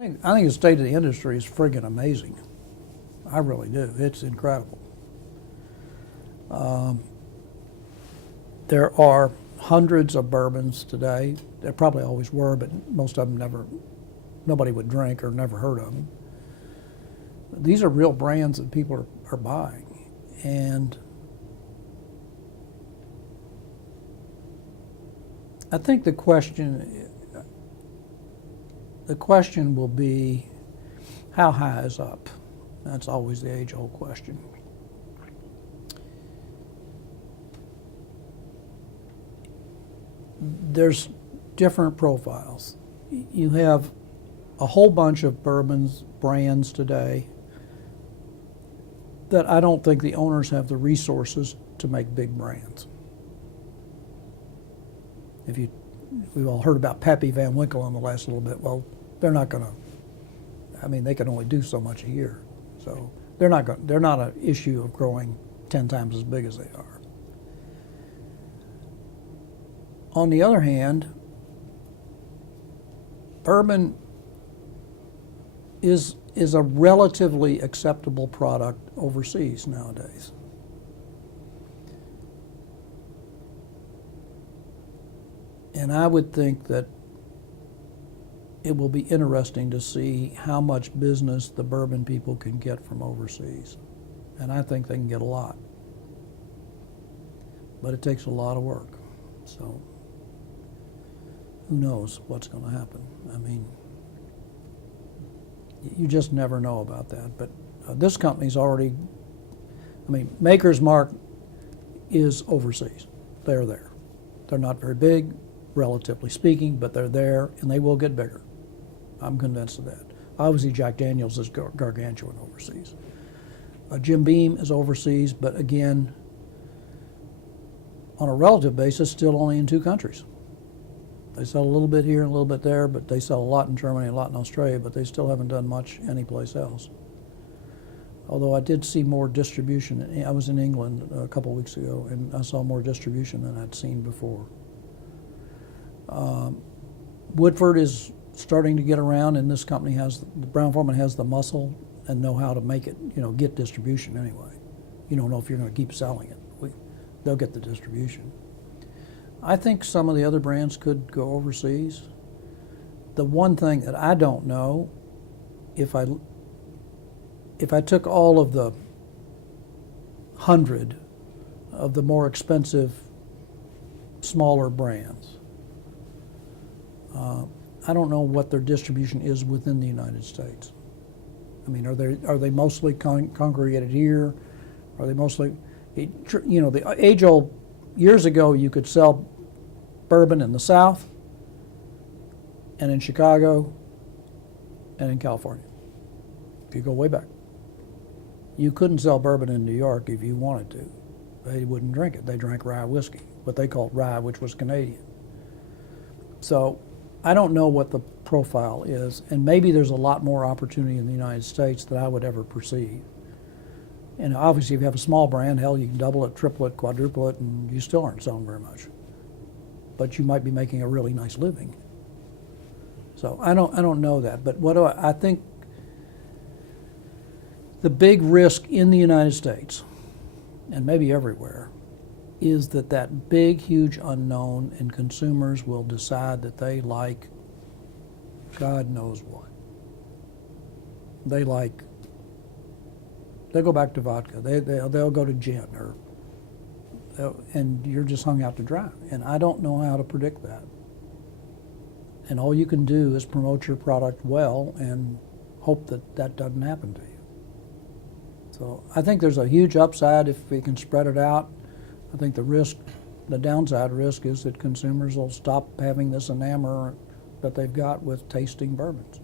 I think the state of the industry is friggin' amazing. I really do. It's incredible. There are hundreds of bourbons today. There probably always were, but most of them nobody would drink or never heard of them. These are real brands that people are buying. And I think the question will be, how high is up? That's always the age-old question. There's different profiles. You have a whole bunch of bourbons brands today that I don't think the owners have the resources to make big brands. We've all heard about Pappy Van Winkle in the last little bit. Well, they're not going to. They can only do so much a year, so they're not an issue of growing 10 times as big as they are. On the other hand, bourbon is a relatively acceptable product overseas nowadays. And I would think that it will be interesting to see how much business the bourbon people can get from overseas. And I think they can get a lot. But it takes a lot of work. So who knows what's going to happen? You just never know about that. But this company's already, Maker's Mark is overseas. They're there. They're not very big, relatively speaking, but they're there, and they will get bigger. I'm convinced of that. Obviously, Jack Daniels is gargantuan overseas. Jim Beam is overseas, but again, on a relative basis, still only in 2 countries. They sell a little bit here and a little bit there, but they sell a lot in Germany, a lot in Australia, but they still haven't done much anyplace else. Although I did see more distribution. I was in England a couple of weeks ago, and I saw more distribution than I'd seen before. Woodford is starting to get around, and this company Brown-Forman has the muscle and know how to make it, get distribution anyway. You don't know if you're going to keep selling it. They'll get the distribution. I think some of the other brands could go overseas. The one thing that I don't know, if I took all of the 100 of the more expensive, smaller brands, I don't know what their distribution is within the United States. Are they mostly congregated here? Are they mostly, the age-old, years ago you could sell bourbon in the South and in Chicago and in California, if you go way back. You couldn't sell bourbon in New York if you wanted to. They wouldn't drink it. They drank rye whiskey, what they called rye, which was Canadian. So I don't know what the profile is, and maybe there's a lot more opportunity in the United States than I would ever perceive. And obviously, if you have a small brand, hell, you can double it, triple it, quadruple it, and you still aren't selling very much. But you might be making a really nice living. So I don't know that. But I think the big risk in the United States, and maybe everywhere, is that big, huge unknown, and consumers will decide that they like God knows what. They'll go back to vodka. They'll go to gin, and you're just hung out to dry. And I don't know how to predict that. And all you can do is promote your product well and hope that doesn't happen to you. So I think there's a huge upside if we can spread it out. I think the downside risk is that consumers will stop having this enamor that they've got with tasting bourbons.